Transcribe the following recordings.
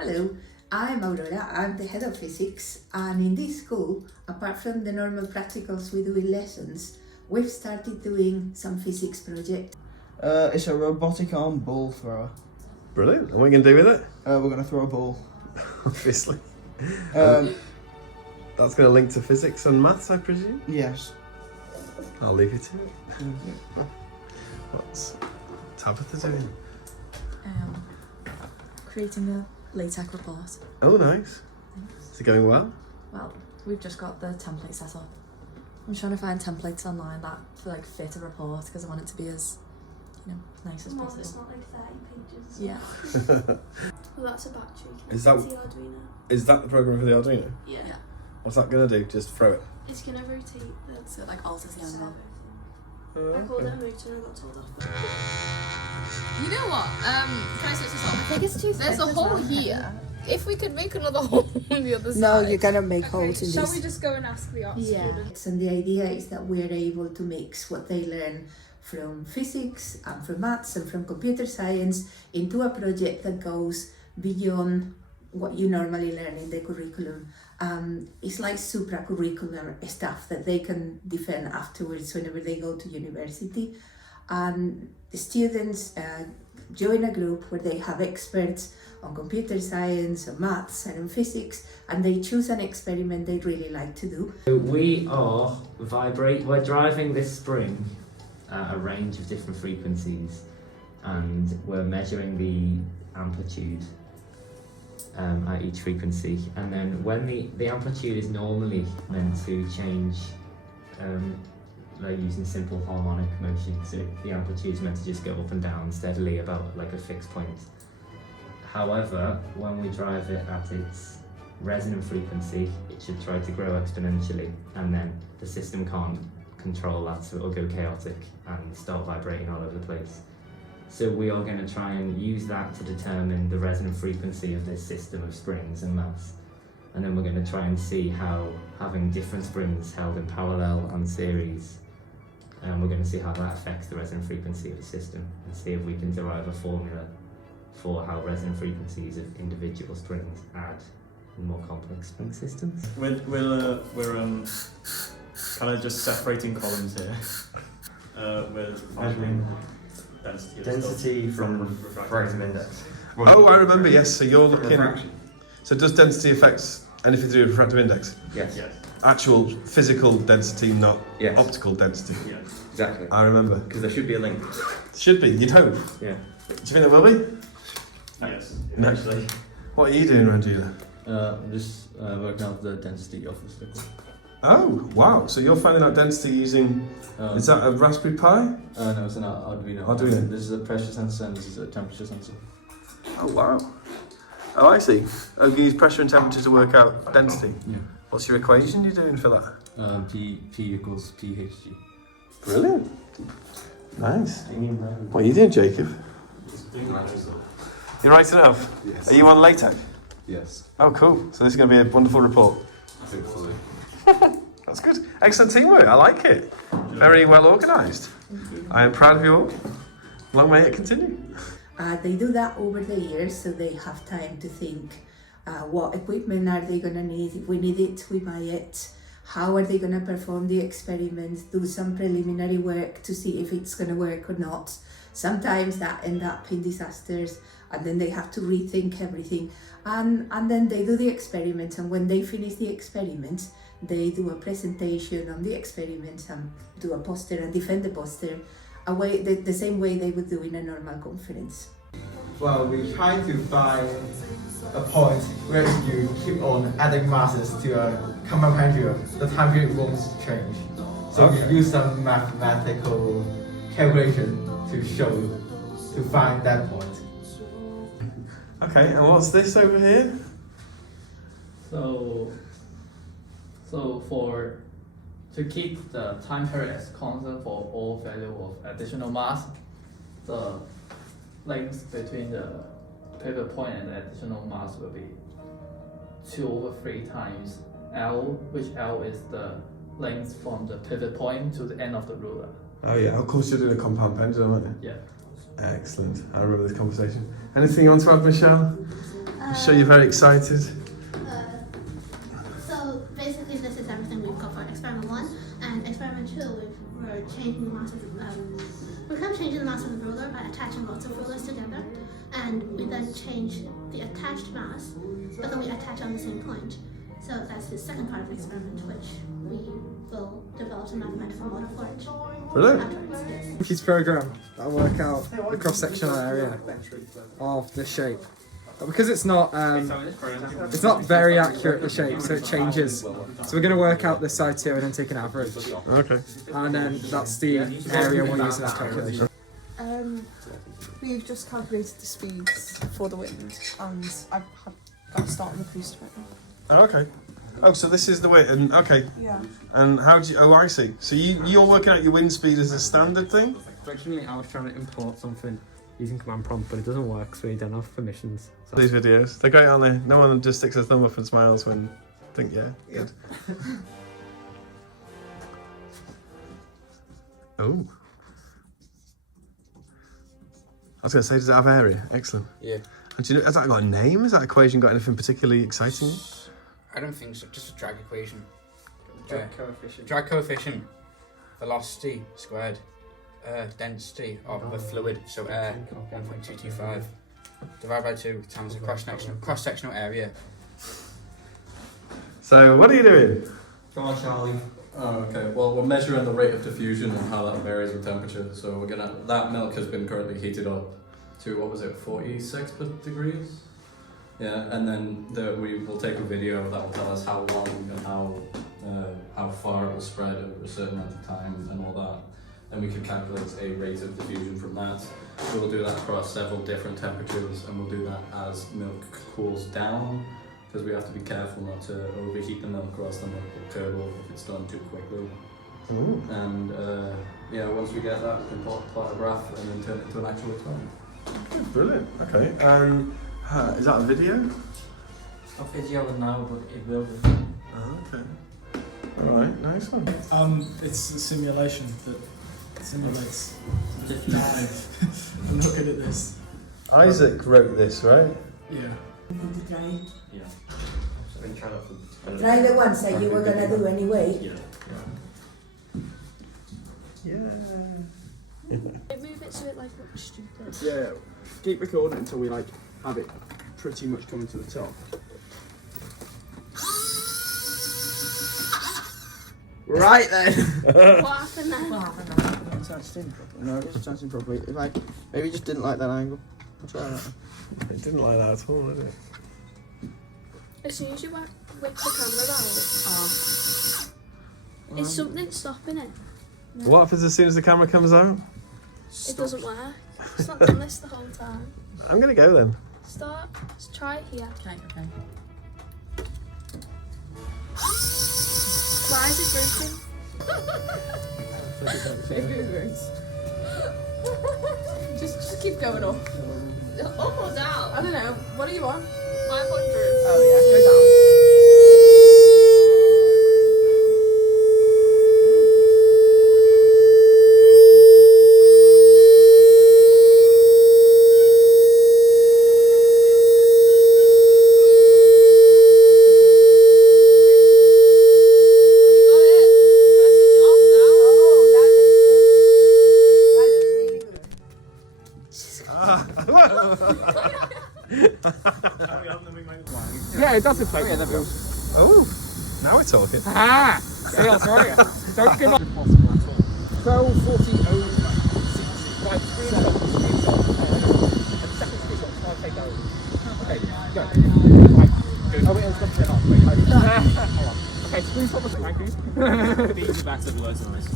Hello, I'm Aurora, I'm the head of physics, and in this school, apart from the normal practicals we do in lessons, we've started doing some physics project. It's a robotic arm ball thrower. Brilliant. And what are you going to do with it? We're going to throw a ball. Obviously. That's going to link to physics and maths, I presume? Yes. I'll leave you to it. What's Tabitha doing? Creating a LaTeX report. Oh, nice. Is it going well? Well, we've just got the template set up. I'm trying to find templates online that fit a report because I want it to be as, nice as possible. It's not like 30 pages. Yeah. Well, that's a battery. Is that- The Arduino. Is that the program for the Arduino? Yeah. What's that going to do? Just throw it? It's gonna rotate the. So it alters the angle. I called it a motor and I got told off. You know what? Can I switch this on? I think it's too thick. There's a hole here. If we could make another hole on the other side. No, you're gonna make holes in Shall this. we just go and ask the art students? And the idea is that we're able to mix what they learn from physics and from maths and from computer science into a project that goes beyond what you normally learn in the curriculum. It's like supracurricular stuff that they can defend afterwards whenever they go to university. And the students join a group where they have experts on computer science, on maths and on physics, and they choose an experiment they really like to do. We're driving this spring at a range of different frequencies, and we're measuring the amplitude at each frequency. And then when the amplitude is normally meant to change, they're using simple harmonic motion, so the amplitude is meant to just go up and down steadily about like a fixed point. However, when we drive it at its resonant frequency, it should try to grow exponentially, and then the system can't control that, so it'll go chaotic and start vibrating all over the place. So we are going to try and use that to determine the resonant frequency of this system of springs and mass. And then we're going to try and see how having different springs held in parallel and series, and we're going to see how that affects the resonant frequency of the system, and see if we can derive a formula for how resonant frequencies of individual springs add in more complex spring systems. We're kind of just separating columns here. We're measuring density from refractive index. Oh, I remember, yes. So you're looking... So does density affect anything to do with refractive index? Yes. Yes. Actual physical density, not Yes. optical density? Yes. Exactly. I remember. Because there should be a link. Should be, you'd hope. Yeah. Do you think there will be? Yes. No. Actually. What are you doing around here? I'm just working out the density of this liquid. Oh, wow. So you're finding out density using... is that a Raspberry Pi? No, it's an Arduino. Arduino. This is a pressure sensor and this is a temperature sensor. Oh, wow. Oh, I see. Oh, you use pressure and temperature to work out density? Yeah. What's your equation you're doing for that? P equals PHG. Brilliant. Nice. What are you doing, Jacob? You're writing it up? Yes. Are you on LaTeX? Yes. Oh, cool. So this is going to be a wonderful report. Hopefully. That's good. Excellent teamwork. I like it. Very well organised. I am proud of you all. Long may it continue. They do that over the years, so they have time to think what equipment are they going to need. If we need it, we buy it. How are they going to perform the experiment? Do some preliminary work to see if it's going to work or not. Sometimes that ends up in disasters, and then they have to rethink everything. And then they do the experiment, and when they finish the experiment, they do a presentation on the experiment and do a poster and defend the poster the same way they would do in a normal conference. Well, we try to find a point where if you keep on adding masses to a common pendulum, the time period won't change. So we use some mathematical calculation to find that point. Okay, and what's this over here? To keep the time period as constant for all value of additional mass, the length between the pivot point and the additional mass will be 2/3 times L, which L is the length from the pivot point to the end of the ruler. Oh yeah, of course you're doing a compound pendulum, aren't you? Yeah. Excellent. I remember this conversation. Anything you want to add, Michelle? Sure, you're very excited. So basically, this is everything we've got for experiment 1, and experiment 2 we're changing the mass of we're kind of changing the mass of the ruler by attaching lots of rulers together, and we then change the attached mass, but then we attach on the same point. So that's the second part of the experiment, which we will develop some mathematical model for it. Brilliant. Afterwards, yes. Computer program that'll work out the cross-sectional area of the shape. But because it's not very accurate, the shape, so it changes. So we're going to work out this side too and then take an average. Okay. And then that's the area we'll use in this calculation. We've just calculated the speeds for the wind, and I've got to start on the boost right now. Oh, okay. Oh, so this is the way. And okay. Yeah. And how do you? Oh, I see. So you're working out your wind speed as a standard thing. Originally, I was trying to import something using command prompt, but it doesn't work, so we don't have permissions. So. These videos, they're great, aren't they? No one just sticks their thumb up and smiles when think, yeah, good. Oh. I was going to say, does it have area? Excellent. Yeah. And do you know, has that got a name? Has that equation got anything particularly exciting? I don't think so, just a drag equation. Drag coefficient. Drag coefficient, velocity squared, density of the fluid, so air, 1.225, divided by 2 times the cross-sectional area. So, what are you doing? Come on, Charlie. Oh, okay. Well, we're measuring the rate of diffusion and how that varies with temperature. So that milk has been currently heated up to, what was it, 46 degrees? Yeah, and then we will take a video that will tell us how long and how far it will spread over a certain amount of time and all that. And we can calculate a rate of diffusion from that. We'll do that across several different temperatures, and we'll do that as milk cools down, because we have to be careful not to overheat the milk, or else the milk will curdle if it's done too quickly. Ooh. And yeah, once we get that, we can plot a graph and then turn it into an actual experiment. Brilliant. Okay. And is that a video? A video now, but it will be. Oh, okay. All right. Nice one. It's a simulation that simulates live. I'm not good at this. Isaac wrote this, right? Yeah. Yeah. I've been trying to Try the ones that you were gonna do anyway. Yeah. Yeah. Move it so it like looks stupid. Yeah, keep recording until we have it pretty much coming to the top. Right then. What happened then? It's touching properly. No, it's touching properly. If I maybe just didn't like that angle. I'll try that. It didn't like that at all, did it? As soon as you whip the camera out, is something stopping it? No. What happens as soon as the camera comes out? It doesn't work. It's not done this the whole time. I'm gonna go then. Start. Let's try it here. Okay. Why is it broken? Maybe it works. Just keep going up. Up or down? I don't know. What do you want? 500. Oh yeah, go down. Yeah, it does affect. Oh, yeah, that goes. Oh, now we're talking. Ah! See, I'm sorry. Don't give up. 12:40 over. Right, screenshot. And second screenshot, I'll take that over. Okay, go. Right, good. Oh, wait, I was going to turn off. Wait, hold on. Okay, screenshot was thank you. Beat you back to the words nice.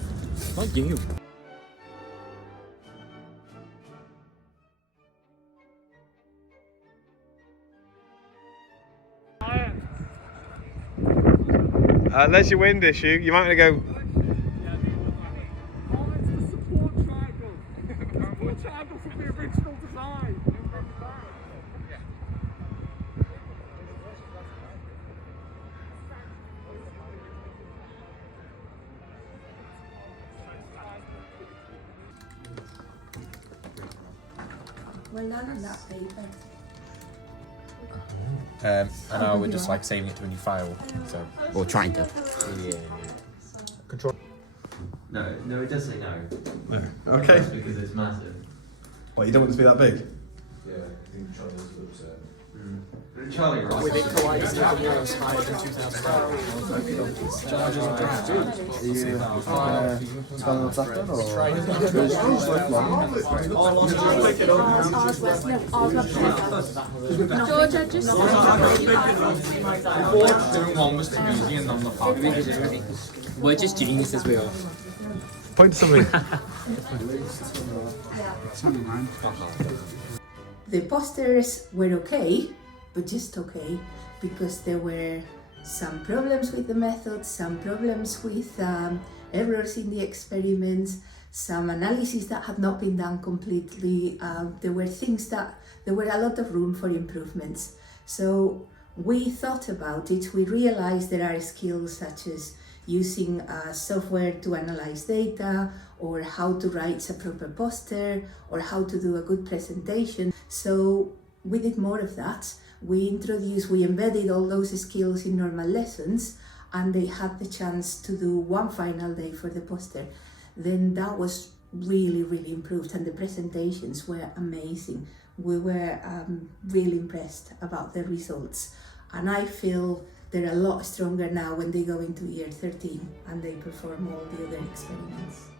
Not you. There's your wind issue. You might want to go. Well done on that paper. And now we're just like saving it to a new file. So. Or trying to. Yeah. Control. No, it does say no. No. Okay. That's because it's massive. What, you don't want it to be that big? Yeah, I think Charlie's upset. Charlie, right? With it colliding with the walls higher than 2,000 charges and George, I just Doing one was too easy and none of We're just geniuses, we are. Point to something. The posters were okay, but just okay, because there were some problems with the method, some problems with errors in the experiments, some analysis that had not been done completely. There were a lot of room for improvements. So we thought about it. We realized there are skills such as using software to analyze data, or how to write a proper poster, or how to do a good presentation. So we did more of that. We embedded all those skills in normal lessons, and they had the chance to do one final day for the poster. Then that was really, really improved, and the presentations were amazing. We were really impressed about the results, and I feel they're a lot stronger now when they go into year 13 and they perform all the other experiments.